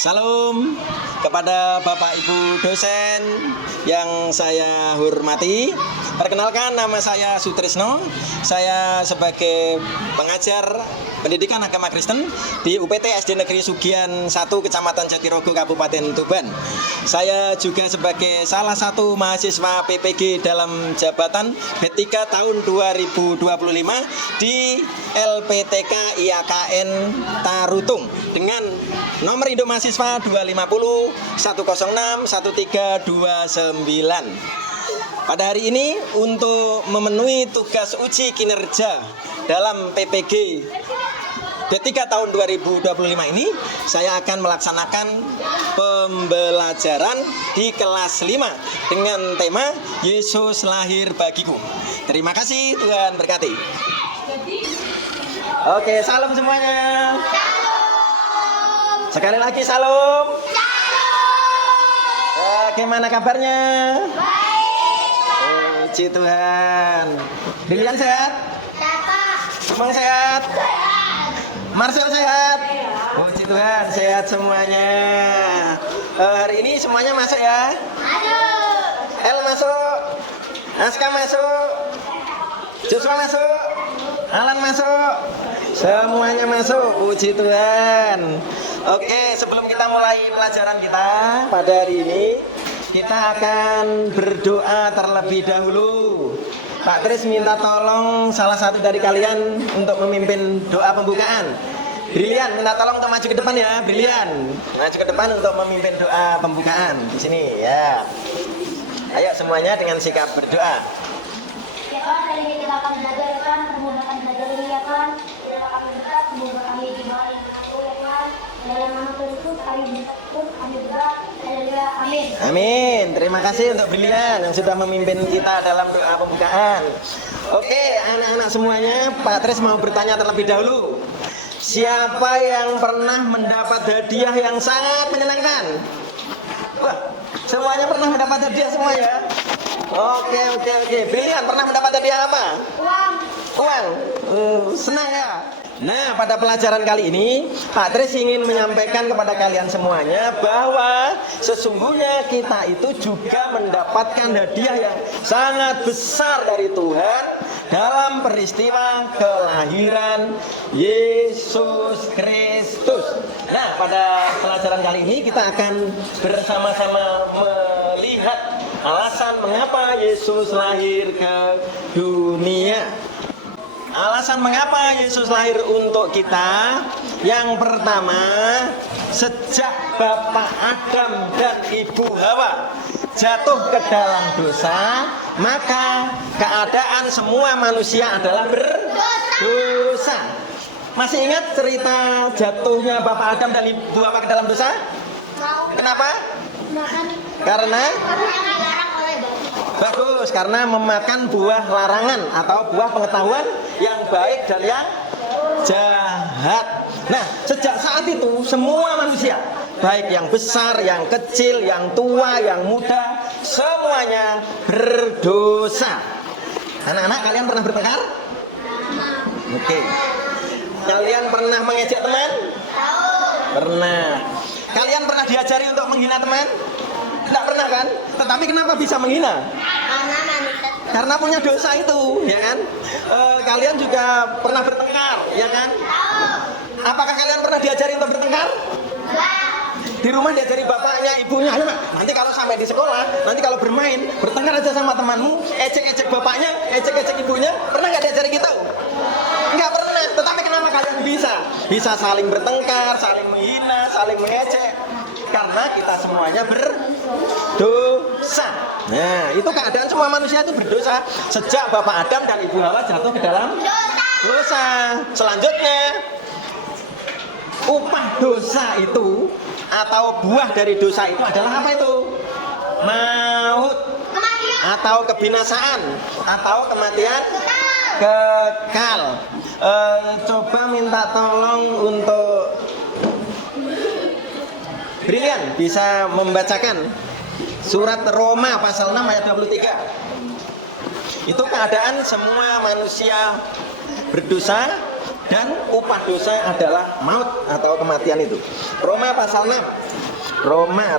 Salam kepada Bapak Ibu dosen yang saya hormati. Perkenalkan, nama saya Sutrisno. Saya sebagai pengajar pendidikan agama Kristen di UPT SD Negeri Sugian 1 Kecamatan Jatirogo Kabupaten Tuban. Saya juga sebagai salah satu mahasiswa PPG dalam jabatan B3 tahun 2025 di LPTK IAKN Tarutung dengan nomor induk mahasiswa 250 106 1329. Pada hari ini untuk memenuhi tugas uji kinerja dalam PPG D3 tahun 2025 ini, saya akan melaksanakan pembelajaran di kelas 5 dengan tema Yesus lahir bagiku. Terima kasih, Tuhan berkati. Oke, salam semuanya. Sekali lagi salam. Bagaimana kabarnya? Puji Tuhan. Brilian sehat? Semua sehat? Marcel sehat? Puji Tuhan, sehat semuanya. Hari ini semuanya masuk ya? El masuk, Aska masuk, Joshua masuk, Alan masuk, semuanya masuk. Puji Tuhan. Oke, sebelum kita mulai pelajaran kita pada hari ini, kita akan berdoa terlebih dahulu. Pak Tris minta tolong salah satu dari kalian untuk memimpin doa pembukaan. Brilian, minta tolong untuk maju ke depan ya. Brilian, maju ke depan untuk memimpin doa pembukaan di sini ya. Ayo semuanya dengan sikap berdoa. Ya Tuhan, hari ini kita akan belajar ya Tuhan, memudahkan belajar ini ya Tuhan. Tidak kami berat, semoga kami dibawa yang mengaku ya Tuhan. Dalam nama Kristus kami berdoa. Haleluya, amin. Amin. Terima kasih untuk Brilian yang sudah memimpin kita dalam doa pembukaan. Oke, anak-anak semuanya, Pak Tris mau bertanya terlebih dahulu. Siapa yang pernah mendapat hadiah yang sangat menyenangkan? Wah, semuanya pernah mendapat hadiah semua ya? Oke. Brilian pernah mendapat hadiah apa? Uang. Senang ya? Nah, pada pelajaran kali ini, Pak Tris ingin menyampaikan kepada kalian semuanya bahwa sesungguhnya kita itu juga mendapatkan hadiah yang sangat besar dari Tuhan dalam peristiwa kelahiran Yesus Kristus. Nah, pada pelajaran kali ini kita akan bersama-sama melihat alasan mengapa Yesus lahir ke dunia. Alasan mengapa Yesus lahir untuk kita, yang pertama, sejak Bapak Adam dan Ibu Hawa jatuh ke dalam dosa, maka keadaan semua manusia adalah berdosa. Masih ingat cerita jatuhnya Bapak Adam dan Ibu Hawa ke dalam dosa? Kenapa? Bagus, karena memakan buah larangan atau buah pengetahuan yang baik dan yang jahat. Nah, sejak saat itu semua manusia, baik yang besar, yang kecil, yang tua, yang muda, semuanya berdosa. Anak-anak, kalian pernah bertengkar? Oke. Kalian pernah mengejek teman? Pernah. Kalian pernah diajari untuk menghina teman? Tidak pernah kan? Tetapi kenapa bisa menghina? Karena punya dosa itu, ya kan? Kalian juga pernah bertengkar, ya kan? Apakah kalian pernah diajari untuk bertengkar? Di rumah diajari bapaknya, ibunya, ayo nanti kalau sampai di sekolah, nanti kalau bermain, bertengkar aja sama temanmu, ejek-ejek bapaknya, ejek-ejek ibunya. Pernah nggak diajari gitu? Nggak pernah. Tetapi kenapa kalian bisa saling bertengkar, saling menghina, saling mengejek? Karena kita semuanya berdosa. Nah, itu keadaan semua manusia itu berdosa sejak Bapak Adam dan Ibu Hawa jatuh ke dalam dosa. Selanjutnya, upah dosa itu atau buah dari dosa itu adalah apa itu? Maut atau kebinasaan atau kematian kekal. Coba minta tolong untuk Brilian bisa membacakan surat Roma pasal 6 ayat 23. Itu keadaan semua manusia berdosa dan upah dosa adalah maut atau kematian itu. Roma pasal 6. Roma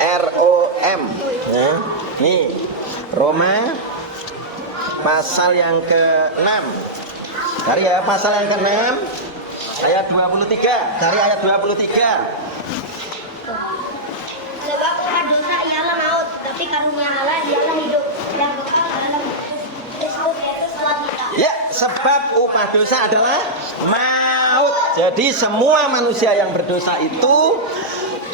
R-O-M. Ya. Nih, Roma pasal yang ke-6. Cari ya, pasal yang ke-6 ayat 23. Cari ayat 23. Sebab upah dosa ialah maut, tapi karunia Allah ialah hidup yang kekal dalam Kristus Yesus Tuhan kita. Ya, sebab upah dosa adalah maut. Jadi semua manusia yang berdosa itu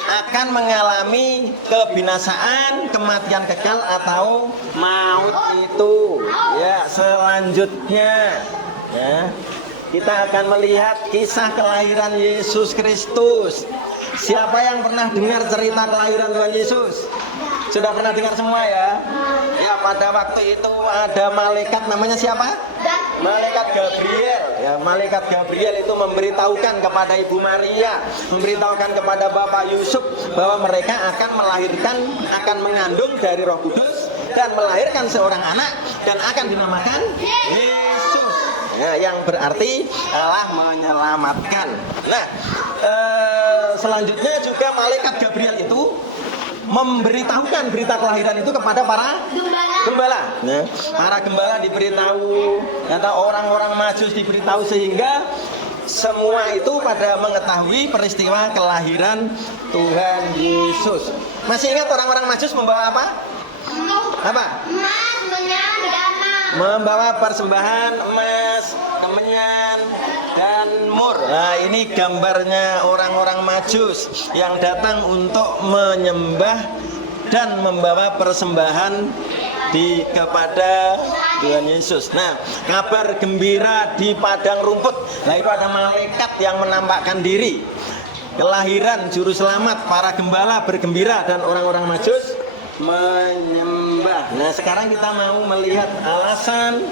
akan mengalami kebinasaan, kematian kekal atau maut itu. Ya, selanjutnya ya, kita akan melihat kisah kelahiran Yesus Kristus. Siapa yang pernah dengar cerita kelahiran Tuhan Yesus? Sudah pernah dengar semua ya? Ya, pada waktu itu ada malaikat namanya siapa? Malaikat Gabriel. Ya, malaikat Gabriel itu memberitahukan kepada Ibu Maria, memberitahukan kepada Bapak Yusuf bahwa mereka akan melahirkan, akan mengandung dari Roh Kudus dan melahirkan seorang anak dan akan dinamakan Yesus. Ya, yang berarti Allah menyelamatkan. Nah, selanjutnya juga malaikat Gabriel itu memberitahukan berita kelahiran itu kepada para gembala. Nah, para gembala diberitahu, kata orang-orang Majus diberitahu, sehingga semua itu pada mengetahui peristiwa kelahiran Tuhan Yesus. Masih ingat orang-orang Majus membawa apa? Apa? Membawa persembahan emas, kemenyan, dan mur. Nah, ini gambarnya orang-orang Majus yang datang untuk menyembah dan membawa persembahan kepada Tuhan Yesus. Nah, kabar gembira di padang rumput. Nah, itu ada malaikat yang menampakkan diri. Kelahiran juru selamat, para gembala bergembira dan orang-orang Majus menyembah. Nah, sekarang kita mau melihat alasan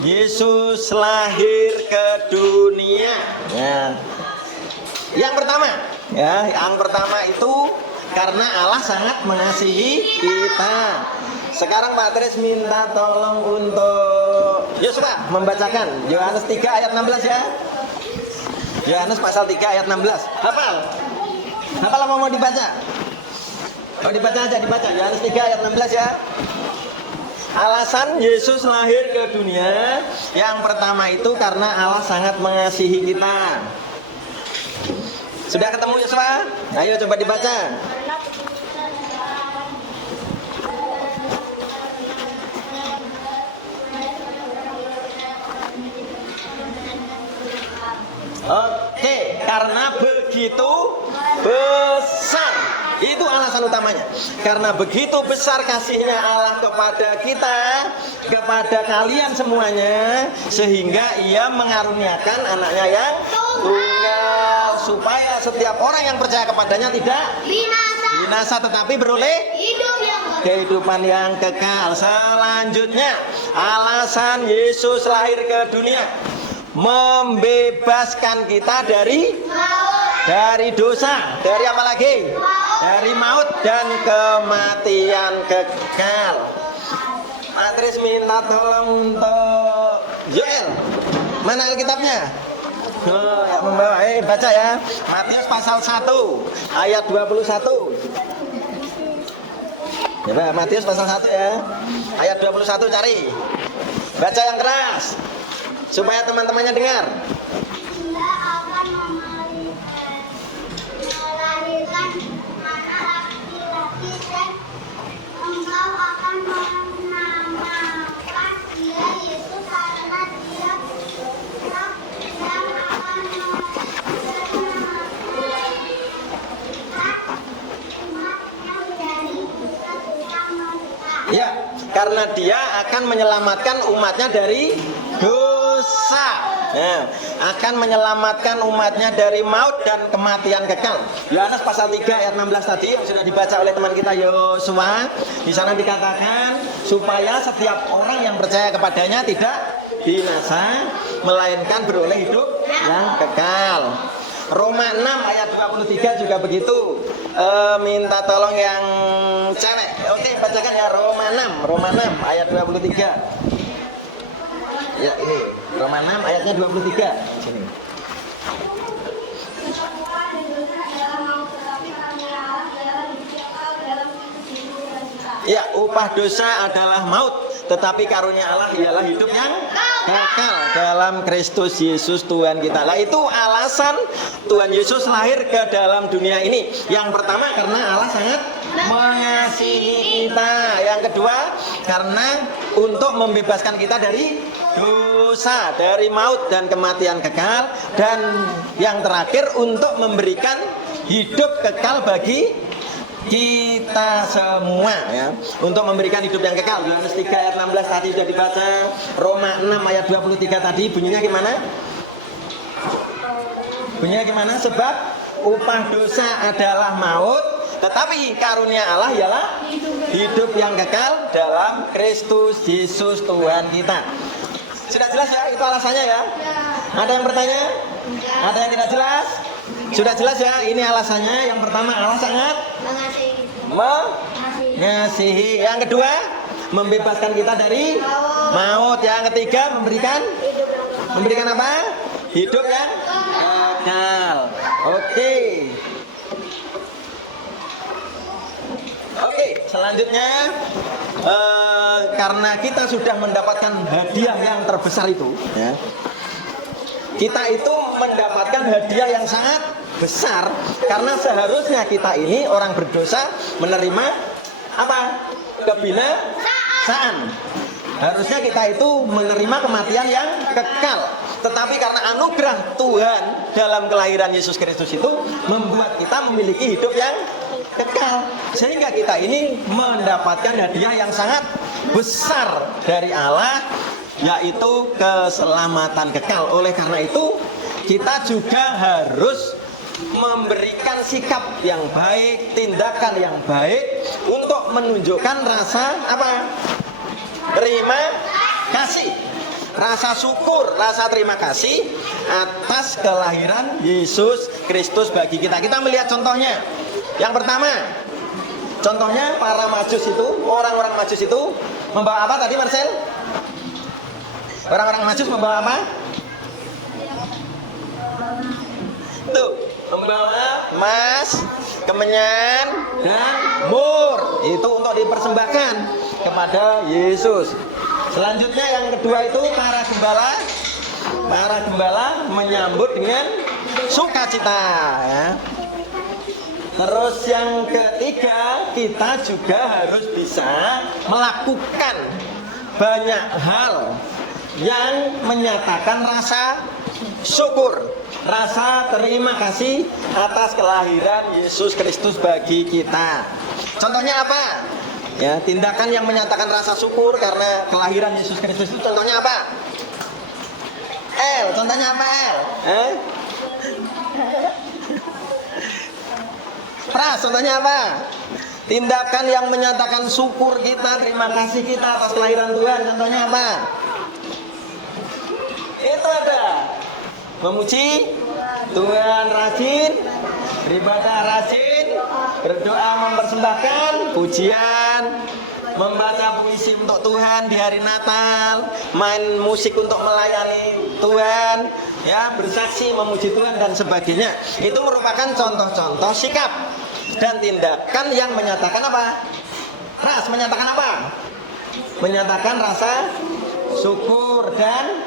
Yesus lahir ke dunia. Ya. Yang pertama itu karena Allah sangat mengasihi kita. Sekarang Pak Tris minta tolong untuk Yosua membacakan Yohanes 3 ayat 16 ya. Yohanes pasal 3 ayat 16. Hafal? Hafal apa mau dibaca? Oh, dibaca aja, dibaca. Yohanes 3 ayat 16 ya. Alasan Yesus lahir ke dunia yang pertama itu karena Allah sangat mengasihi kita. Sudah ketemu Yosua? Ayo coba dibaca. Oke, karena begitu besar. Itu alasan utamanya. Karena begitu besar kasihnya Allah kepada kita, kepada kalian semuanya, sehingga Ia mengaruniakan anaknya yang tunggal, supaya setiap orang yang percaya kepadanya tidak binasa tetapi beroleh kehidupan yang kekal. Selanjutnya, alasan Yesus lahir ke dunia membebaskan kita dari dosa, dari apa lagi? Dari maut dan kematian kekal. Patris minta tolong untuk Joel. Mana Alkitabnya? Oh, ya, membawa. Baca ya. Matius pasal 1 ayat 21. Ya, Matius pasal 1 ya. Ayat 21 cari. Baca yang keras supaya teman-temannya dengar. Ya, karena Dia akan menyelamatkan umatnya dari dosa. Ya, akan menyelamatkan umatnya dari maut dan kematian kekal. Yohanes pasal 3 ayat 16 tadi yang sudah dibaca oleh teman kita Yosua. Di sana dikatakan supaya setiap orang yang percaya kepadanya tidak binasa, melainkan beroleh hidup yang kekal. Roma 6 ayat 23 juga begitu. Minta tolong yang cewek. Oke, bacakan ya Roma 6 ayat 23. Ya, ini. Roma 6 ayatnya 23. Sini. Ya, upah dosa adalah maut, tetapi karunia Allah ialah hidup yang kekal dalam Kristus Yesus Tuhan kita. Lah itu alasan Tuhan Yesus lahir ke dalam dunia ini. Yang pertama karena Allah sangat mengasihi kita. Yang kedua karena untuk membebaskan kita dari dosa, dari maut dan kematian kekal. Dan yang terakhir untuk memberikan hidup kekal bagi kita semua, ya, untuk memberikan hidup yang kekal. Yohanes 3 ayat 16 tadi sudah dibaca. Roma 6 ayat 23 tadi bunyinya gimana? Bunyinya gimana? Sebab upah dosa adalah maut, tetapi karunia Allah ialah hidup yang kekal dalam Kristus Yesus Tuhan kita. Sudah jelas ya, itu alasannya ya? Ada yang bertanya? Ada yang tidak jelas? Sudah jelas ya, ini alasannya. Yang pertama, Allah sangat mengasihi. Yang kedua, membebaskan kita dari maut. Yang ketiga, memberikan apa? Hidup yang kekal. Oke, selanjutnya karena kita sudah mendapatkan hadiah yang terbesar itu, ya, kita itu mendapatkan hadiah yang sangat besar. Karena seharusnya kita ini orang berdosa menerima apa? Kebinasaan. Harusnya kita itu menerima kematian yang kekal. Tetapi karena anugerah Tuhan dalam kelahiran Yesus Kristus itu membuat kita memiliki hidup yang kekal. Sehingga kita ini mendapatkan hadiah yang sangat besar dari Allah, yaitu keselamatan kekal. Oleh karena itu kita juga harus memberikan sikap yang baik, tindakan yang baik untuk menunjukkan rasa apa? Terima kasih, rasa syukur, rasa terima kasih atas kelahiran Yesus Kristus bagi kita. Kita melihat contohnya. Yang pertama, contohnya para majus itu, orang-orang majus itu membawa apa tadi, Marcel? Orang-orang majus membawa apa? Tuh, membawa emas, kemenyan, dan mur. Itu untuk dipersembahkan kepada Yesus. Selanjutnya yang kedua itu para gembala menyambut dengan sukacita, ya. Terus yang ketiga, kita juga harus bisa melakukan banyak hal yang menyatakan rasa syukur, rasa terima kasih atas kelahiran Yesus Kristus bagi kita. Contohnya apa? Ya, tindakan yang menyatakan rasa syukur karena kelahiran Yesus Kristus itu contohnya apa? Contohnya apa? Pras, contohnya apa? Tindakan yang menyatakan syukur kita, terima kasih kita atas kelahiran Tuhan, contohnya apa? Itu ada memuji Tuhan rajin, beribadah rajin, berdoa mempersembahkan pujian, membaca puisi untuk Tuhan di hari Natal, main musik untuk melayani Tuhan, ya, bersaksi memuji Tuhan dan sebagainya. Itu merupakan contoh-contoh sikap dan tindakan yang menyatakan apa? Menyatakan apa? Menyatakan rasa syukur dan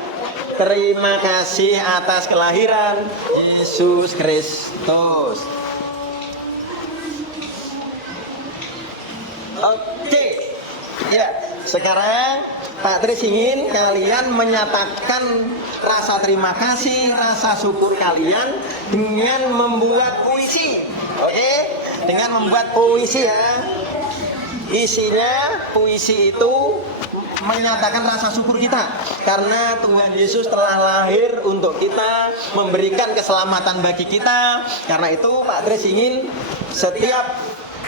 terima kasih atas kelahiran Yesus Kristus. Oke, ya, sekarang Pak Tris ingin kalian menyatakan rasa terima kasih, rasa syukur kalian dengan membuat puisi. Oke, dengan membuat puisi, ya. Isinya puisi itu menyatakan rasa syukur kita karena Tuhan Yesus telah lahir untuk kita, memberikan keselamatan bagi kita. Karena itu Pak Tris ingin setiap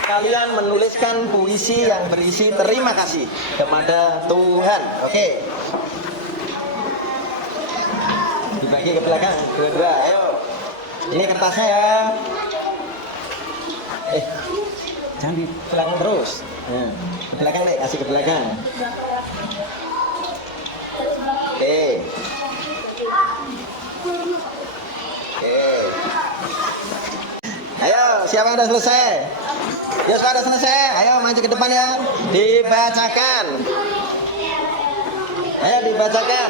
kalian menuliskan puisi yang berisi terima kasih kepada Tuhan. Oke, dibagi ke belakang dua-dua. Ayo, ini kertasnya ya. Jangan di belakang terus. Nah, ke belakang nih, kasih ke belakang. Oke, siapa yang udah selesai? Yosua udah selesai. Ayo maju ke depan ya. Dibacakan. Ayo dibacakan.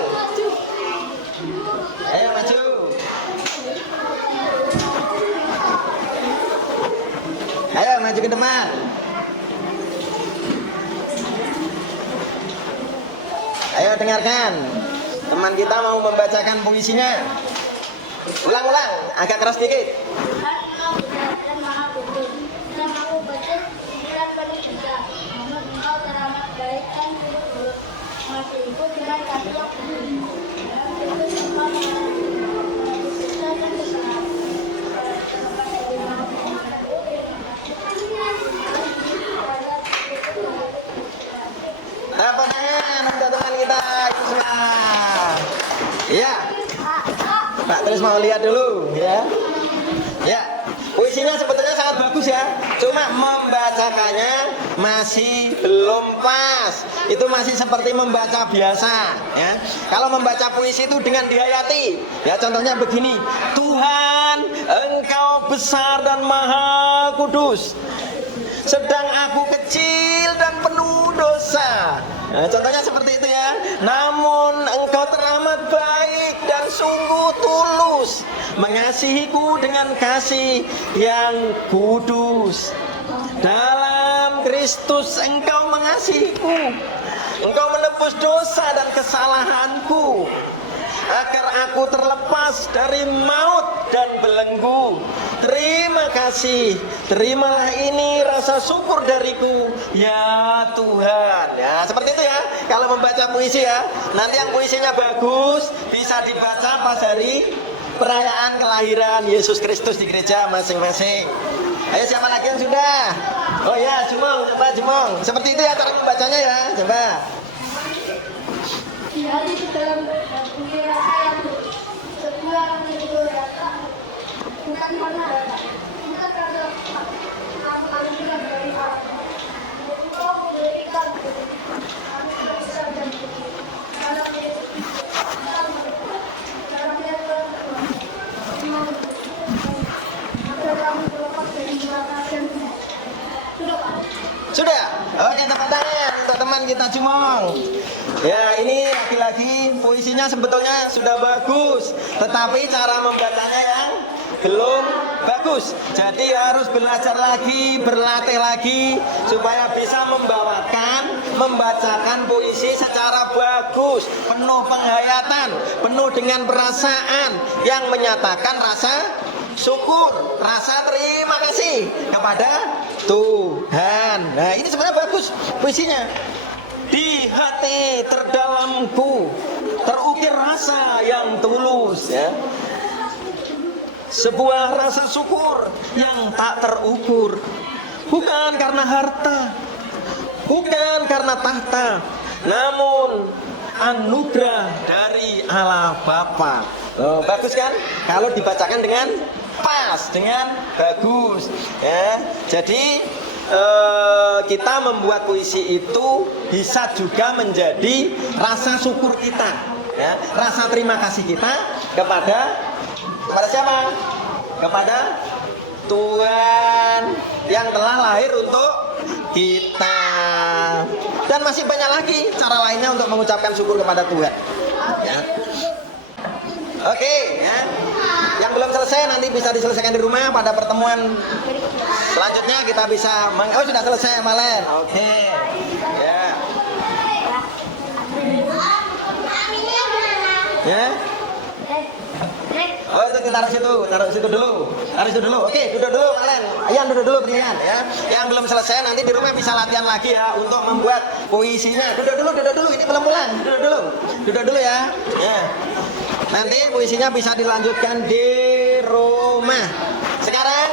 Ayo maju. Ayo maju ke depan. Ayo dengarkan. Teman kita mau membacakan puisinya. Ulang-ulang, agak keras dikit. Apa tangan untuk teman kita itu semua. Iya. Pak Tris mau lihat dulu ya. Ya, puisinya sebetulnya sangat bagus ya. Cuma membacakannya masih belum pas. Itu masih seperti membaca biasa ya. Kalau membaca puisi itu dengan dihayati. Ya contohnya begini. Tuhan, Engkau besar dan maha kudus. Sedang aku kecil dan penuh dosa. Nah, contohnya seperti itu ya. Namun engkau teramat baik dan sungguh tulus, mengasihiku dengan kasih yang kudus. Dalam Kristus engkau mengasihiku. Engkau menebus dosa dan kesalahanku, agar aku terlepas dari maut dan belenggu. Terima kasih, terimalah ini rasa syukur dariku, ya Tuhan. Ya, seperti itu ya. Kalau membaca puisi ya, nanti yang puisinya bagus bisa dibaca pas hari perayaan kelahiran Yesus Kristus di gereja masing-masing. Ayo siapa lagi yang sudah? Oh ya, Jumong, coba Jumong. Seperti itu ya cara membacanya ya, coba. Di dalam pikiran saya sebuah rasa bukan karena bukan karena anugerah dari Allah. Engkau memberikan kami besar dan dalam agar kami terlepas dari neraka dan sudah Pak. Sudah? Oke, tepuk tangan untuk teman kita Jumong. Ya, ini lagi-lagi puisinya sebetulnya sudah bagus, tetapi cara membacanya yang belum bagus. Jadi harus belajar lagi, berlatih lagi supaya bisa membacakan puisi secara bagus, penuh penghayatan, penuh dengan perasaan yang menyatakan rasa syukur, rasa terima kasih kepada Tuhan. Nah, ini sebenarnya bagus puisinya. Di hati terdalamku terukir rasa yang tulus ya. Sebuah rasa syukur yang tak terukur. Bukan karena harta, bukan karena tahta, namun anugerah dari Allah Bapa. Oh, bagus kan? Kalau dibacakan dengan pas, dengan bagus ya. Jadi kita membuat puisi itu bisa juga menjadi rasa syukur kita ya, rasa terima kasih kita kepada siapa? Kepada Tuhan yang telah lahir untuk kita. Dan masih banyak lagi cara lainnya untuk mengucapkan syukur kepada Tuhan ya. Oke ya. Yang belum selesai nanti bisa diselesaikan di rumah. Pada pertemuan selanjutnya kita bisa oh sudah selesai Malen. Oke ya. Ya. Oh itu taruh situ dulu. Oke, duduk dulu kalian. Ayan duduk dulu Brian ya. Yang belum selesai nanti di rumah bisa latihan lagi ya untuk membuat puisinya. Duduk dulu. Ini belum pulang. Duduk dulu ya. Ya. Nanti puisinya bisa dilanjutkan di rumah. Sekarang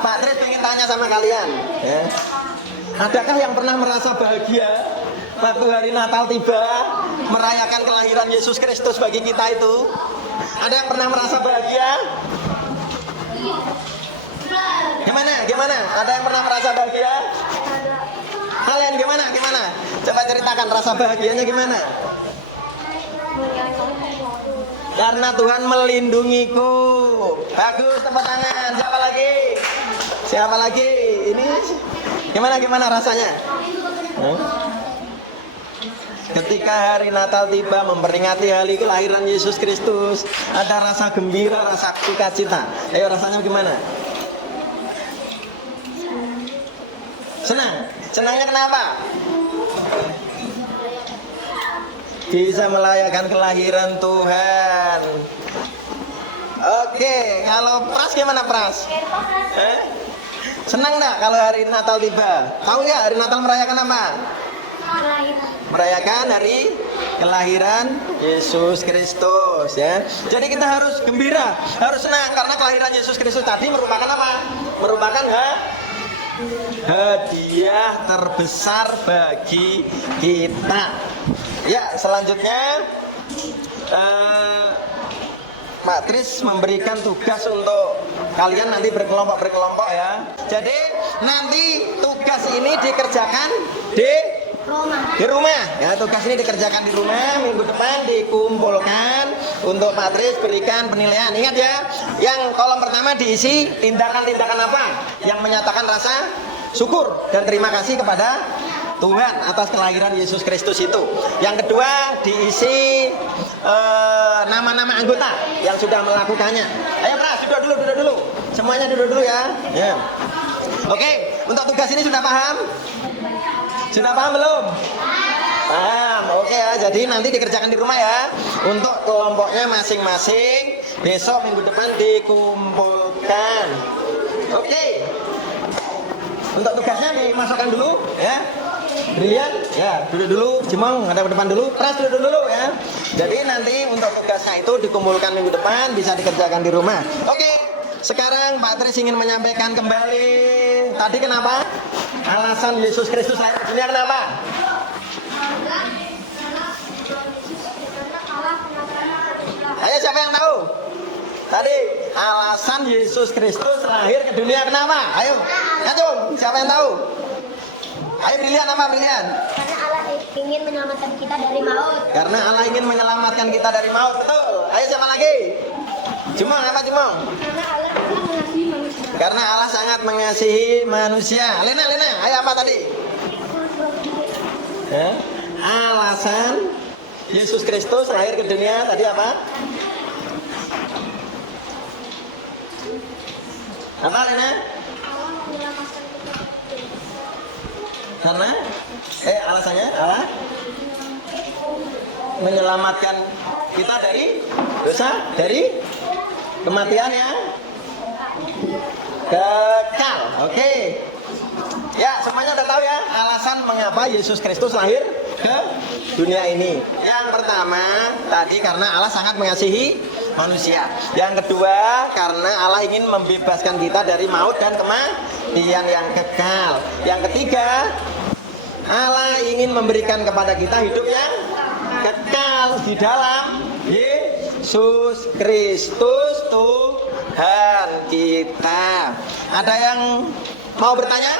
Pak Tris ingin tanya sama kalian ya. Adakah yang pernah merasa bahagia waktu hari Natal tiba, merayakan kelahiran Yesus Kristus bagi kita itu? Ada yang pernah merasa bahagia? Gimana? Ada yang pernah merasa bahagia? Kalian gimana? Coba ceritakan rasa bahagianya gimana? Karena Tuhan melindungiku. Bagus, tepuk tangan. Siapa lagi? Siapa lagi? Ini gimana rasanya? Ketika hari Natal tiba memperingati hari kelahiran Yesus Kristus, ada rasa gembira, rasa sukacita. Ayo rasanya gimana? Senang. Senangnya kenapa? Bisa merayakan kelahiran Tuhan. Oke, kalau Pras gimana Pras? Senang nggak kalau hari Natal tiba? Tahu nggak hari Natal merayakan apa? Merayakan hari kelahiran Yesus Kristus ya. Jadi kita harus gembira, harus senang karena kelahiran Yesus Kristus tadi merupakan apa? Merupakan hadiah terbesar bagi kita. Ya, selanjutnya Pak Tris memberikan tugas untuk kalian nanti berkelompok ya. Jadi nanti tugas ini dikerjakan di rumah ya, tugas ini dikerjakan di rumah. Minggu depan dikumpulkan untuk Pak Tris berikan penilaian. Ingat ya, yang kolom pertama diisi tindakan-tindakan apa yang menyatakan rasa syukur dan terima kasih kepada Tuhan atas kelahiran Yesus Kristus itu. Yang kedua diisi nama-nama anggota yang sudah melakukannya. Ayo Pras, duduk dulu. Semuanya duduk dulu ya. Oke, untuk tugas ini sudah paham? Sudah paham belum? Paham, oke ya. Jadi nanti dikerjakan di rumah ya. Untuk kelompoknya masing-masing. Besok minggu depan dikumpulkan. Oke. Untuk tugasnya dimasukkan dulu ya. Brilian, ya duduk dulu. Cimong ada ke depan dulu. Pras duduk dulu ya. Jadi nanti untuk tugasnya itu dikumpulkan minggu depan, bisa dikerjakan di rumah. Oke. Sekarang Pak Tris ingin menyampaikan kembali. Tadi kenapa? Alasan Yesus Kristus lahir ke dunia kenapa? Ayo siapa yang tahu? Tadi alasan Yesus Kristus lahir ke dunia kenapa? Ayo, siapa yang tahu? Ayo Brilian, apa Brilian? Karena Allah ingin menyelamatkan kita dari maut. Karena Allah ingin menyelamatkan kita dari maut, betul. Ayo siapa lagi? Cumong, apa Cumong? Karena Allah sangat mengasihi manusia. Karena Allah sangat mengasihi manusia. Lena, ayo apa tadi? Alasan Yesus Kristus lahir ke dunia tadi apa? Apa Lena? Karena alasannya Allah menyelamatkan kita dari dosa, dari kematian yang kekal. Oke. Ya, semuanya udah tahu ya alasan mengapa Yesus Kristus lahir ke dunia ini. Yang pertama tadi karena Allah sangat mengasihi manusia. Yang kedua karena Allah ingin membebaskan kita dari maut dan kematian yang kekal. Yang ketiga Allah ingin memberikan kepada kita hidup yang kekal di dalam Yesus Kristus Tuhan kita. Ada yang mau bertanya?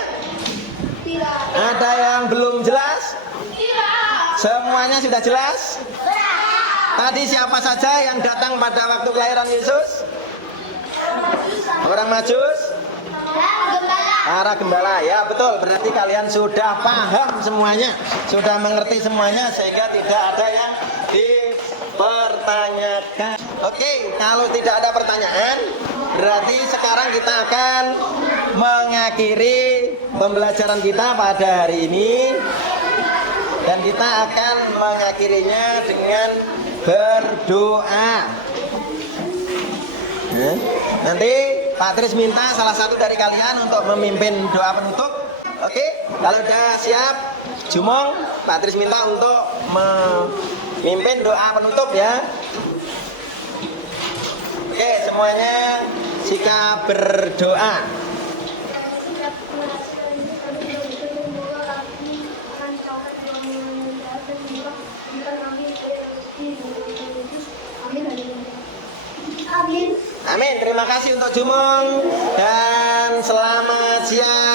Tidak. Ada yang belum jelas? Tidak. Semuanya sudah jelas? Tadi siapa saja yang datang pada waktu kelahiran Yesus? Orang Majus? Para gembala, ya betul. Berarti kalian sudah paham semuanya, sudah mengerti semuanya, sehingga tidak ada yang dipertanyakan. Oke, kalau tidak ada pertanyaan, berarti sekarang kita akan mengakhiri pembelajaran kita pada hari ini, dan kita akan mengakhirinya dengan berdoa. Nanti Pak Tris minta salah satu dari kalian untuk memimpin doa penutup. Oke, kalau sudah siap, Jumong, Pak Tris minta untuk memimpin doa penutup ya. Oke, semuanya sikap berdoa. Amin. Amin. Terima kasih untuk Jumong dan selamat siang.